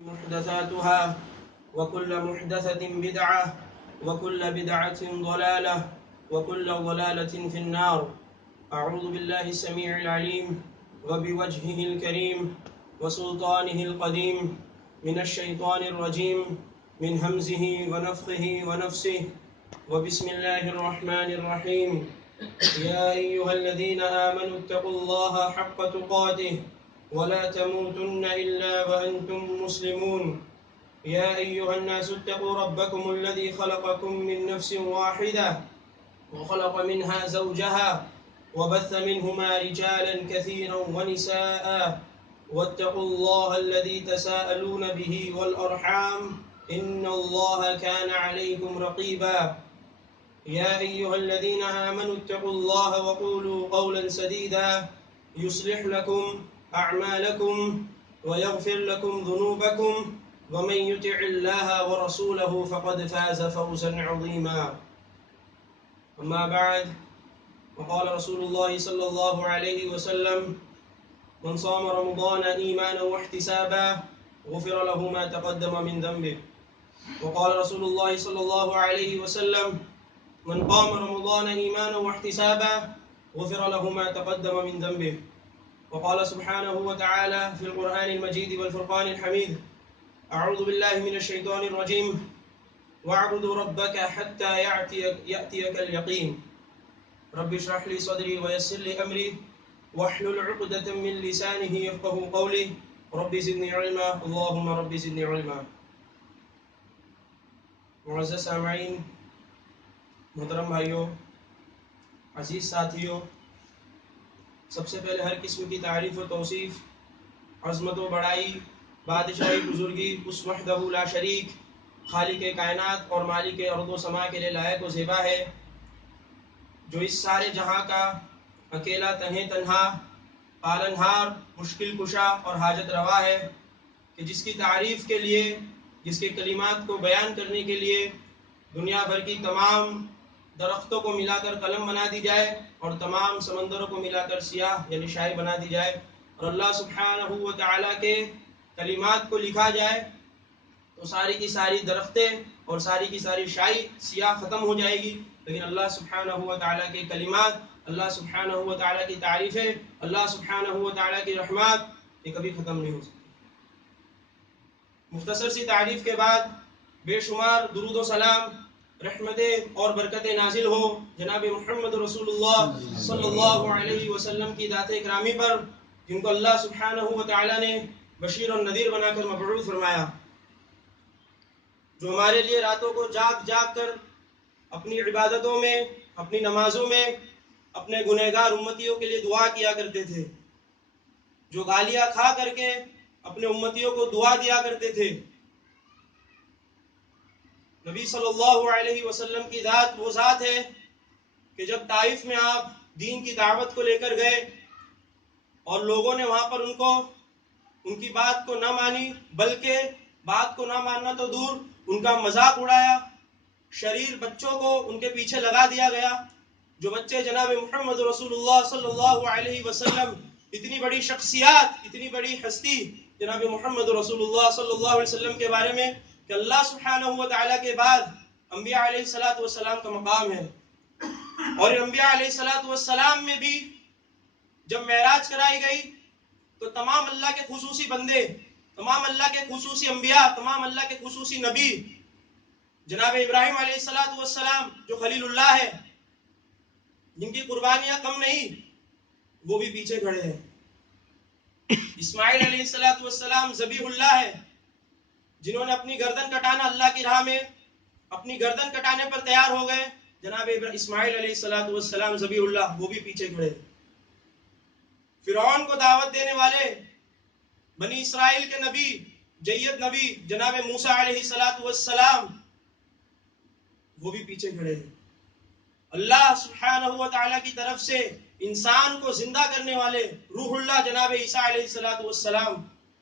محدثاتها وكل محدثة بدعة وكل بدعة ضلالة وكل ضلالة في النار. أعوذ بالله السميع العليم وبوجهه الكريم وسلطانه القديم من الشيطان الرجيم من همزه ونفخه ونفسه. وبسم الله الرحمن الرحيم. يا أيها الذين آمنوا اتقوا الله حق تقاته ولا تموتن إلا وأنتم مسلمون. يا أيها الناس اتقوا ربكم الذي خلقكم من نفس واحدة وخلق منها زوجها وبث منهما رجالا كثيرا ونساء واتقوا الله الذي تساءلون به والأرحام إن الله كان عليكم رقيبا. يا أيها الذين آمنوا اتقوا الله وقولوا قولا سديدا يصلح لكم أعمالكم ويغفر لكم ذنوبكم ومن يطع الله ورسوله فقد فاز فوزا عظيما. أما بعد، وقال رسول الله صلى الله عليه وسلم: من صام رمضان إيمانا واحتسابا غفر له ما تقدم من ذنبه. وقال رسول الله صلى الله عليه وسلم: من قام رمضان إيمانا واحتسابا غفر له ما تقدم من ذنبه. وقال سبحانه وتعالى في القرآن المجيد والفرقان الحميد: أعوذ بالله من الشيطان الرجيم واعبدوا ربك حتى يأتيك اليقين. رب اشرح لي صدري ويسر لي أمري واحلل عقدة من لسانه يفقهوا قولي رب زدني علما اللهم رب زدني علما. معزز سامعین، محترم بھائیوں، عزیز ساتھیوں، سب سے پہلے ہر قسم کی تعریف و توصیف، عظمت و بڑائی، بادشاہی، بزرگی اس وحدہ لا شریک خالق کائنات اور مالک ارض و سما کے لیے لائق و زیبا ہے، جو اس سارے جہاں کا اکیلا تنہا پالنہار، مشکل کشا اور حاجت روا ہے، کہ جس کی تعریف کے لیے، جس کے کلمات کو بیان کرنے کے لیے دنیا بھر کی تمام درختوں کو ملا کر قلم بنا دی جائے اور تمام سمندروں کو ملا کر سیاہ یعنی شاہی بنا دی جائے، اور اللہ سبحانہ و تعالیٰ کے کلمات کو لکھا جائے تو ساری کی ساری درختیں اور ساری کی ساری شاہی سیاہ ختم ہو جائے گی، لیکن اللہ سبحانہ و تعالیٰ کے کلمات، اللہ سبحانہ و تعالیٰ کی تعریفیں، اللہ سبحانہ و تعالیٰ کی رحمات یہ کبھی ختم نہیں ہو سکتی۔ مختصر سی تعریف کے بعد بے شمار درود و سلام، رحمتیں اور برکتیں نازل ہو جناب محمد رسول اللہ صلی اللہ علیہ وسلم کی ذات اکرامی پر، جن کو اللہ سبحانہ و تعالیٰ نے بشیر و نذیر بنا کر مبعوث فرمایا، جو ہمارے لیے راتوں کو جاگ جاگ کر اپنی عبادتوں میں، اپنی نمازوں میں اپنے گنہگار امتیوں کے لیے دعا کیا کرتے تھے، جو گالیاں کھا کر کے اپنے امتیوں کو دعا دیا کرتے تھے۔ نبی صلی اللہ علیہ وسلم کی ذات وہ ذات ہے کہ جب طائف میں آپ دین کی دعوت کو لے کر گئے اور لوگوں نے وہاں پر ان کی بات کو نہ مانی، بلکہ بات کو نہ ماننا تو دور، ان کا مذاق اڑایا، شریر بچوں کو ان کے پیچھے لگا دیا گیا، جو بچے جناب محمد رسول اللہ صلی اللہ علیہ وسلم، اتنی بڑی شخصیات، اتنی بڑی ہستی جناب محمد رسول اللہ صلی اللہ علیہ وسلم کے بارے میں کہ اللہ سبحانہ و تعالیٰ کے بعد انبیاء علیہ السلام کا مقام ہے، اور انبیاء علیہ السلام میں بھی جب معراج کرائی گئی تو تمام اللہ کے خصوصی بندے، تمام اللہ کے خصوصی انبیاء، تمام اللہ کے خصوصی نبی، جناب ابراہیم علیہ السلام جو خلیل اللہ ہے، جن کی قربانیاں کم نہیں، وہ بھی پیچھے کھڑے ہیں۔ اسماعیل علیہ السلام ذبیح اللہ ہے، جنہوں نے اپنی گردن کٹانا اللہ کی راہ میں، اپنی گردن کٹانے پر تیار ہو گئے، جناب اسماعیل علیہ السلام ذبیح اللہ، وہ بھی پیچھے کھڑے۔ فرعون کو دعوت دینے والے بنی اسرائیل کے نبی، جید نبی جناب موسیٰ علیہ السلام، وہ بھی پیچھے کھڑے ہیں۔ اللہ سبحانہ و تعالیٰ کی طرف سے انسان کو زندہ کرنے والے روح اللہ جناب عیسیٰ علیہ السلام،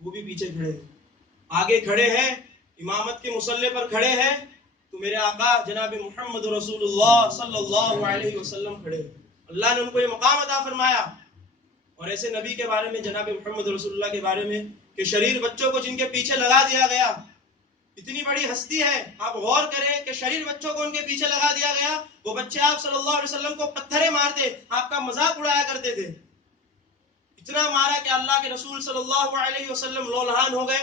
وہ بھی پیچھے کھڑے ہیں۔ آگے کھڑے ہیں، امامت کے مصلی پر کھڑے ہیں تو میرے آقا جناب محمد رسول اللہ صلی اللہ علیہ وسلم کھڑے ہیں۔ اللہ نے ان کو یہ مقام عطا فرمایا، اور ایسے نبی کے بارے میں، جناب محمد رسول اللہ کے بارے میں کہ شریر بچوں کو جن کے پیچھے لگا دیا گیا، اتنی بڑی ہستی ہے، آپ غور کریں کہ شریر بچوں کو ان کے پیچھے لگا دیا گیا، وہ بچے آپ صلی اللہ علیہ وسلم کو پتھرے مارتے، آپ کا مذاق اڑایا کرتے تھے، اتنا مارا کہ اللہ کے رسول صلی اللہ علیہ وسلم لولہان ہو گئے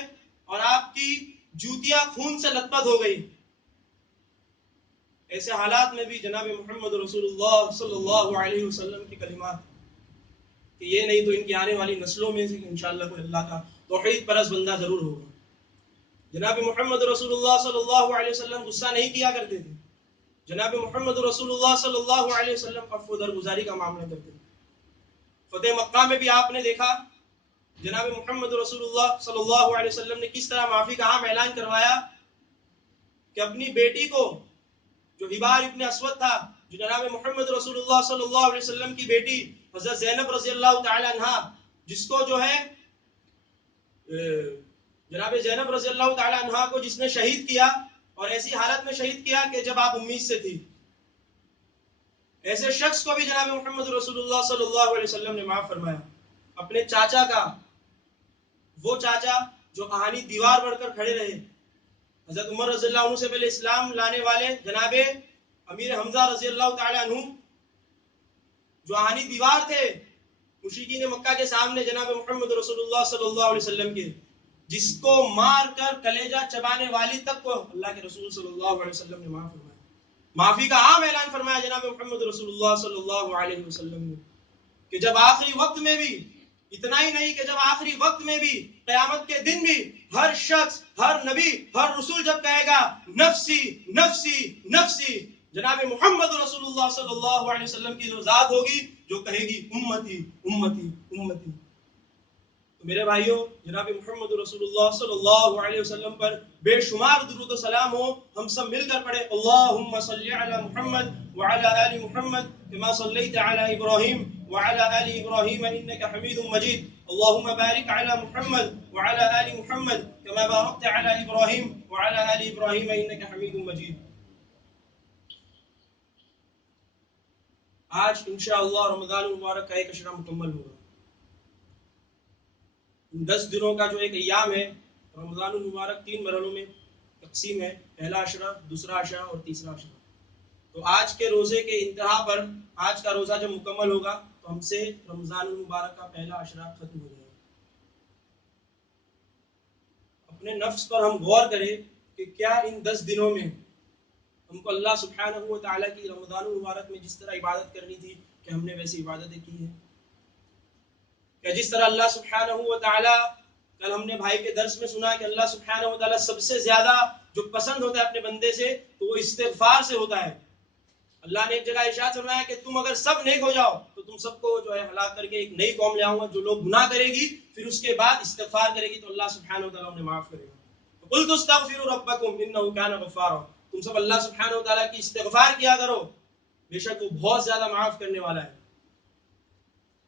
اور آپ کی جوتیاں خون سے لت پت ہو گئی۔ ایسے حالات میں بھی جناب محمد رسول اللہ صلی اللہ علیہ وسلم کی کلمات کہ یہ نہیں تو ان کی آنے والی نسلوں میں سے انشاءاللہ کوئی اللہ کا توحید پرست بندہ ضرور ہوگا۔ جناب محمد رسول اللہ صلی اللہ علیہ وسلم غصہ نہیں کیا کرتے تھے، جناب محمد رسول اللہ صلی اللہ علیہ وسلم عفو درگزاری کا معاملہ کرتے تھے۔ فتح مکہ میں بھی آپ نے دیکھا جناب محمد رسول اللہ صلی اللہ علیہ وسلم نے کس طرح معافی کا عام اعلان کروایا کہ اپنی بیٹی کو، جو حبار ابن اسود تھا، جو جناب محمد رسول اللہ صلی اللہ علیہ وسلم کی بیٹی حضرت زینب رضی اللہ تعالی عنہا، جس کو جو ہے جناب زینب رضی اللہ تعالی عنہا کو جس نے شہید کیا، اور ایسی حالت میں شہید کیا کہ جب آپ امید سے تھی، ایسے شخص کو بھی جناب محمد رسول اللہ صلی اللہ علیہ وسلم نے معاف فرمایا۔ اپنے چاچا کا، وہ چاچا جو آہنی دیوار بڑھ کر کھڑے رہے، حضرت عمر رضی اللہ عنہ سے پہلے اسلام لانے والے جناب امیر حمزہ رضی اللہ تعالی عنہ، جو آہنی دیوار تھے مشرکین مکہ کے سامنے جناب محمد رسول اللہ صلی اللہ علیہ وسلم کے، جس کو مار کر کلیجہ چبانے والی تک کو اللہ کے رسول صلی اللہ علیہ وسلم نے معاف فرمایا، معافی کا عام اعلان فرمایا جناب محمد رسول اللہ صلی اللہ علیہ وسلم نے، کہ جب آخری وقت میں بھی، اتنا ہی نہیں کہ جب آخری وقت میں بھی، قیامت کے دن بھی، ہر شخص، ہر نبی، ہر رسول جب کہے گا نفسی نفسی نفسی، جناب محمد رسول اللہ صلی اللہ علیہ وسلم کی جو ذات ہوگی جو کہے گی امتی امتی امتی۔ تو میرے بھائیوں، جناب محمد رسول اللہ صلی اللہ علیہ وسلم پر بے شمار درود و سلام ہو، ہم سب مل کر پڑھیں اللہم صلی علی محمد وعلی آل محمد کما صلیت علی ابراہیم وعلی آل ابراہیم انک حمید مجید، اللہم بارک علی محمد وعلی آل محمد کما بارکت علی ابراہیم وعلی آل ابراہیم انک حمید مجید۔ آج انشاءاللہ رمضان المبارک کا ایک عشرہ مکمل ہوگا۔ 10 دنوں کا جو ایک ایام ہے، رمضان المبارک 3 مرحلوں میں تقسیم ہے، پہلا عشرہ، دوسرا عشرہ اور تیسرا عشرہ۔ تو آج کے روزے کے انتہا پر، آج کا روزہ جب مکمل ہوگا تو ہم سے رمضان المبارک کا پہلا عشرہ ختم ہو جائے گا۔ اپنے نفس پر ہم غور کریں کہ کیا ان 10 دنوں میں ہم کو اللہ سبحانہ و تعالیٰ کی رمضان المبارک میں جس طرح عبادت کرنی تھی کہ ہم نے ویسی عبادتیں کی ہیں؟ کہ جس طرح اللہ سبحانہ و تعالیٰ، کل ہم نے بھائی کے درس میں سنا کہ اللہ سبحانہ و تعالیٰ سب سے زیادہ جو پسند ہوتا ہے اپنے بندے سے تو وہ استغفار سے ہوتا ہے۔ اللہ نے ایک جگہ ارشاد فرمایا کہ تم اگر سب نیک ہو جاؤ تو تم سب کو جو ہے ہلاک کر کے ایک نئی قوم لے آؤں گا جو لوگ گناہ کرے گی پھر اس کے بعد استغفار کرے گی تو اللہ سبحانہ و تعالیٰ انہیں معاف کرے گا۔ قُلْتُ اسْتَغْفِرُوا رَبَّكُمْ إِنَّهُ كَانَ غَفَّارًا، تم سب اللہ سبحانہ و تعالیٰ کی استغفار کیا کرو، بے شک وہ بہت زیادہ معاف کرنے والا ہے۔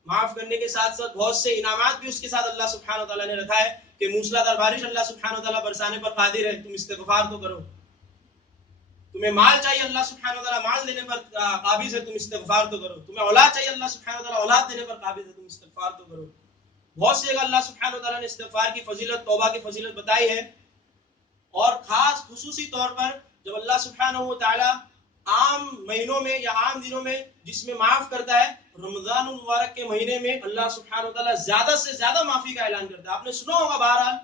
معاف کرنے کے ساتھ ساتھ بہت سے انعامات بھی اس کے ساتھ اللہ سبحانہ و تعالیٰ نے رکھا ہے کہ موسلادھار بارش اللہ سبحانہ و تعالیٰ برسانے پر قادر ہے، تم استغفار تو کرو۔ تمہیں مال چاہیے، اللہ سبحانہ و تعالیٰ مال دینے پر قابض ہے، تم استغفار تو کرو۔ تمہیں اولاد چاہیے، اللہ سبحانہ و تعالیٰ اولاد دینے پر قابض ہے، تم استغفار تو کرو۔ بہت سی جگہ اللہ سبحانہ و تعالیٰ نے استغفار کی فضیلت، توبہ کی فضیلت بتائی ہے، اور خاص خصوصی طور پر جب اللہ سبحانہ و تعالیٰ عام مہینوں میں یا عام دنوں میں جس میں معاف کرتا ہے، رمضان المبارک کے مہینے میں اللہ سبحانہ و تعالیٰ زیادہ سے زیادہ معافی کا اعلان کرتا ہے۔ آپ نے سنا ہوگا بہرحال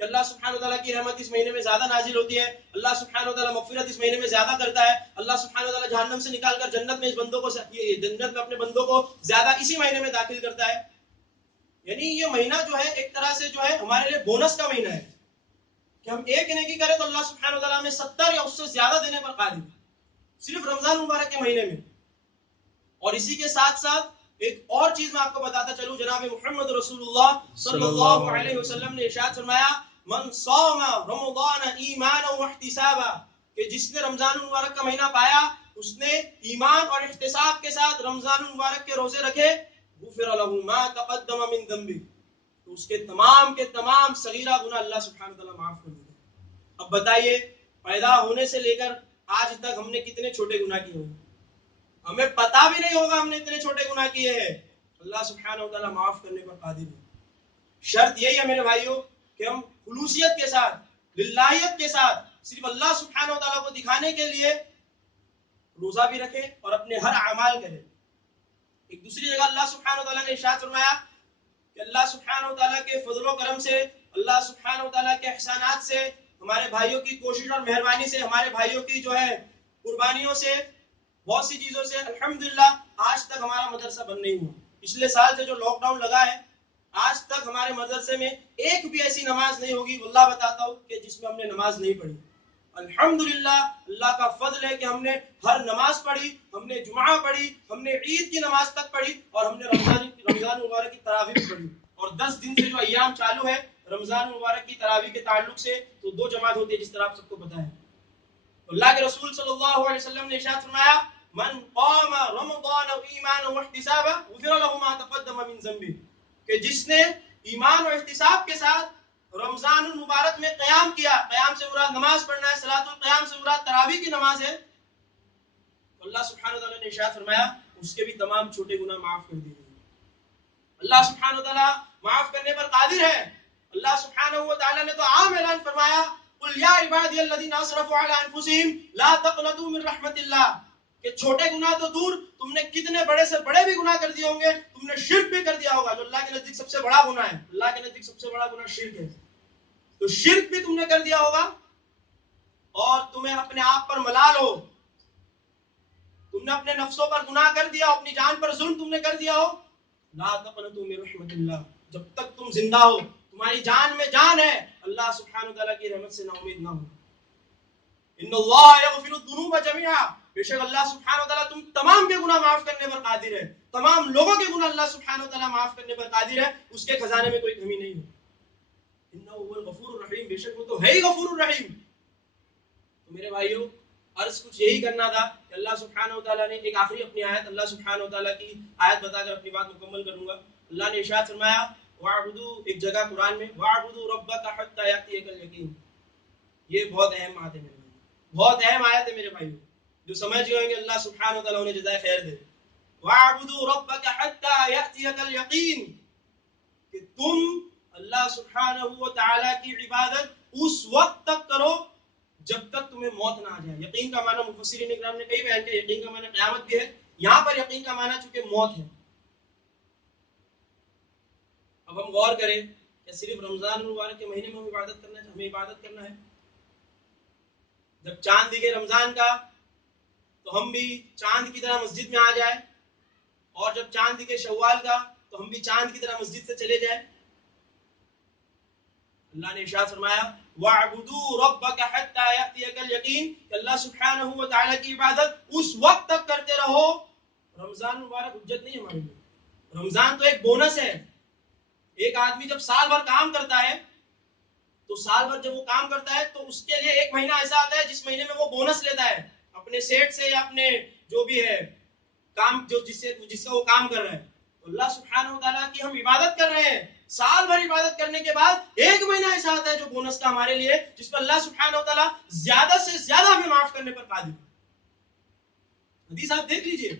کہ اللہ سبحانہ و تعالیٰ کی رحمت اس مہینے میں زیادہ نازل ہوتی ہے، اللہ سبحانہ و تعالیٰ مغفرت اس مہینے میں زیادہ کرتا ہے، اللہ سبحانہ و تعالیٰ جہنم سے نکال کر جنت میں اس بندوں کو، جنت میں اپنے بندوں کو زیادہ اسی مہینے میں داخل کرتا ہے۔ یعنی یہ مہینہ جو ہے ایک طرح سے جو ہے ہمارے لیے بونس کا مہینہ ہے کہ ہم ایک نیکی کریں تو اللہ سبحانہ و تعالیٰ ہمیں 70 یا اس سے زیادہ دینے پر قادر ہے صرف رمضان مبارک کے مہینے میں۔ اور اسی کے ساتھ ساتھ ایک اور چیز میں آپ کو بتاتا چلوں، جناب محمد رسول اللہ صلی اللہ علیہ وسلم نے ارشاد فرمایا من صام رمضان ایمانا واحتسابا، کہ جس نے رمضان المبارک کا مہینہ پایا اس نے ایمان اور احتساب کے ساتھ رمضان المبارک کے روزے رکھے، غفر له ما تقدم من ذنبه، تو اس کے تمام صغیرہ گناہ اللہ سبحانہ وتعالیٰ معاف کر دیتے ہیں۔ اب بتائیے پیدا ہونے سے لے کر آج تک ہم نے کتنے چھوٹے گناہ کیے ہوں، ہمیں پتا بھی نہیں ہوگا ہم نے اتنے چھوٹے گناہ کیے ہیں، اللہ سبحانہ وتعالیٰ معاف کرنے پر قادر ہے۔ شرط یہی ہے میرے بھائیوں کہ ہم خلوصیت کے ساتھ، للہیت کے ساتھ صرف اللہ سبحانہ و تعالیٰ کو دکھانے کے لیے روزہ بھی رکھے اور اپنے ہر اعمال کرے۔ ایک دوسری جگہ اللہ سبحانہ و تعالیٰ نے ارشاد فرمایا کہ اللہ سبحانہ و تعالیٰ کے فضل و کرم سے، اللہ سبحانہ و تعالیٰ کے احسانات سے، ہمارے بھائیوں کی کوشش اور مہربانی سے، ہمارے بھائیوں کی جو ہے قربانیوں سے، بہت سی چیزوں سے الحمدللہ آج تک ہمارا مدرسہ بند نہیں ہوا۔ پچھلے سال سے جو لاک ڈاؤن لگا ہے، آج تک ہمارے مدرسے میں ایک بھی ایسی نماز نہیں ہوگی، واللہ بتاتا ہوں، کہ جس میں ہم نے نماز نہیں پڑھی۔ الحمدللہ اللہ کا فضل ہے کہ ہم نے ہر نماز پڑھی، ہم نے جمعہ پڑھی، ہم نے عید کی نماز تک پڑھی، اور ہم نے رمضان مبارک کی تراویح بھی پڑھی۔ اور 10 دن سے جو ایام چالو ہے رمضان مبارک کی تراویح کے تعلق سے، تو 2 جماعت ہوتی ہے جس طرح آپ سب کو پتہ ہے۔ اللہ کے رسول صلی اللہ علیہ وسلم نے ارشاد فرمایا من قام رمضان ایمانا واحتسابا غفر له ما تقدم من ذنبه، کہ جس نے ایمان اور احتساب کے ساتھ رمضان المبارک میں قیام کیا، قیام سے مراد نماز پڑھنا ہے، صلاۃ القیام سے مراد تراویح کی نماز ہے، تو اللہ سبحانہ وتعالی نے ارشاد فرمایا اس کے بھی تمام چھوٹے گناہ معاف کر دیے گئے۔ اللہ سبحانہ وتعالی معاف کرنے پر قادر ہے۔ اللہ سبحانہ وتعالی نے تو عام اعلان فرمایا قل یا عبادی الذین اسرفوا علی انفسہم لا تقنطوا من رحمت اللہ، کہ چھوٹے گناہ تو دور، تم نے کتنے بڑے سے بڑے بھی گناہ کر دیے ہوں گے، تم نے شرک بھی کر دیا ہوگا جو اللہ کے نزدیک سب سے بڑا گناہ ہے، اللہ کے نزدیک سب سے بڑا گناہ شرک ہے، تو شرک بھی تم نے کر دیا ہوگا، اور تمہیں اپنے آپ پر ملال ہو، تم نے اپنے نفسوں پر گناہ کر دیا ہو، اپنی جان پر ظلم تم نے کر دیا ہو، لا تقنطوا من رحمت اللہ، جب تک تم زندہ ہو، تمہاری جان میں جان ہے، اللہ سبحانہ وتعالی کی رحمت سے نا امید نہ ہو۔ ان اللہ یغفر الذنوب جميعا، بے شک اللہ سبحانہ وتعالی تم تمام کے گناہ معاف کرنے پر قادر ہے، تمام لوگوں کے گناہ اللہ سبحانہ وتعالی معاف کرنے پر قادر ہے، اس کے خزانے میں کوئی کمی نہیں ہے۔ انہ هو الغفور الرحیم، بے شک وہ تو ہے ہی غفور الرحیم۔ تو میرے بھائیوں، عرض کچھ یہی کرنا تھا کہ اللہ سبحانہ وتعالی نے ایک آخری اپنی آیت، اللہ سبحانہ وتعالی کی آیت بتا کر اپنی بات مکمل کروں گا۔ اللہ نے ارشاد فرمایا وَاعْبُدُوا، ایک جگہ قرآن میں وَاعْبُدُوا رَبَّكَ حَتَّى يَأْتِيَكَ الْيَقِينُ، یہ بہت اہم بات ہے میرے بھائی، بہت اہم آیت ہے میرے بھائیوں، جو سمجھ گئے ہوں گے اللہ سبحانہ وتعالی انہیں جزائے خیر دے۔ وَاعْبُدُوا رَبَّكَ حَتَّى يَأْتِيَكَ الْيَقِينُ، کہ تم اللہ سبحانہ وتعالی کی عبادت اس وقت تک کرو جب تک تمہیں موت نہ آ جائے۔ یقین کا معنی مفسرین اکرام نے کئی بیان کیا، یقین کا معنی قیامت بھی ہے، یہاں پر یقین کا معنی چونکہ موت ہے۔ اب ہم غور کریں کہ صرف رمضان المبارک کے مہینے میں ہمیں عبادت کرنا ہے؟ جب چاند دکھے رمضان کا تو ہم بھی چاند کی طرح مسجد میں آ جائیں، اور جب چاند دکھے شوال کا تو ہم بھی چاند کی طرح مسجد سے چلے جائیں؟ اللہ نے ارشاد فرمایا وَاعْبُدُوا رَبَّكَ حَتَّى يَأْتِيَكَ الْيَقِينُ، کہ اللہ سبحانہ وتعالی کی عبادت اس وقت تک کرتے رہو۔ رمضان مبارک حجت نہیں ہمارے لیے، رمضان تو ایک بونس ہے۔ ایک آدمی جب سال بھر کام کرتا ہے تو سال بھر جب وہ کام کرتا ہے تو اس کے لیے ایک مہینہ ایسا آتا ہے جس مہینے میں وہ بونس لیتا ہے اپنے سیٹ سے یا اپنے جو بھی ہے کام، جو جس کا وہ کام کر رہا ہے۔ تو اللہ سبحانہ وتعالیٰ کی ہم عبادت کر رہے ہیں، سال بھر عبادت کرنے کے بعد ایک مہینہ ایسا آتا ہے جو بونس کا ہمارے لیے، جس پر اللہ سبحانہ وتعالیٰ زیادہ سے زیادہ ہمیں معاف کرنے پر قادر ہے۔ حدیث آپ دیکھ لیجئے،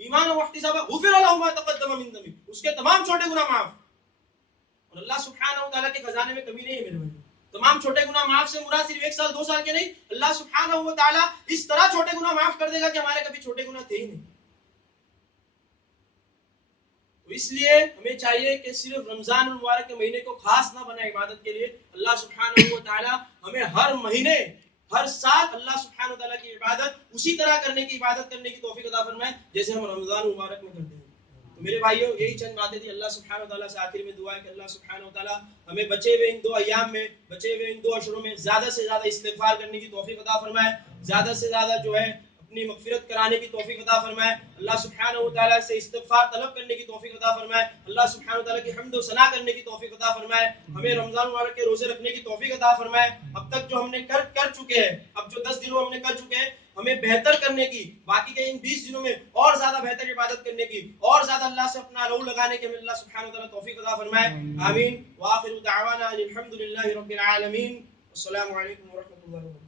ایمان و احتساب غفر له ما تقدم من ذنبه، اس کے تمام چھوٹے گناہ معاف، اور اللہ سبحانہ وتعالیٰ کے خزانے میں کمی نہیں ہے میرے بھائی۔ تمام چھوٹے گناہ معاف سے مراد صرف 1 سال 2 سال کے نہیں، اللہ سبحانہ وتعالیٰ اس طرح چھوٹے گناہ معاف کر دے گا کہ ہمارے کبھی چھوٹے گناہ تھے ہی نہیں۔ تو اس لیے ہمیں چاہیے کہ صرف رمضان المبارک کے مہینے کو خاص نہ بنائے عبادت کے لیے، اللہ سبحانہ وتعالیٰ ہمیں ہر مہینے ہر سال اللہ سبحانہ وتعالیٰ کی عبادت اسی طرح کرنے کی عبادت کرنے کی توفیق عطا فرمائے جیسے ہم رمضان مبارک میں کرتے ہیں۔ تو میرے بھائیوں، یہی چند باتیں تھی۔ اللہ سبحانہ وتعالیٰ سے آخر میں دعا ہے کہ اللہ سبحانہ وتعالیٰ ہمیں بچے ہوئے ان 2 ایام میں، بچے ہوئے ان 2 اشروں میں زیادہ سے زیادہ استغفار کرنے کی توفیق عطا فرمائے، زیادہ سے زیادہ جو ہے اپنی مغفرت کرانے کی توفیق عطا فرمائے، اللہ سبحانہ وتعالیٰ سے استغفار طلب کرنے کی توفیق عطا فرمائے، اللہ سبحانہ وتعالیٰ کی حمد و ثنا کرنے کی توفیق عطا فرمائے، ہمیں رمضان مبارک کے روزے رکھنے کی توفیق عطا فرمائے۔ اب تک جو ہم نے کر چکے ہیں، اب جو 10 دنوں ہم نے کر چکے ہیں، ہمیں بہتر کرنے کی، باقی کے ان 20 دنوں میں اور زیادہ بہتر عبادت کرنے کی، اور زیادہ اللہ سے اپنا لو لگانے کی ہمیں اللہ سبحانہ وتعالیٰ توفیق عطا فرمائے۔ آمین۔ وآخر دعوانا الحمد للہ رب العالمین۔ السلام علیکم ورحمۃ اللہ وبرکاتہ۔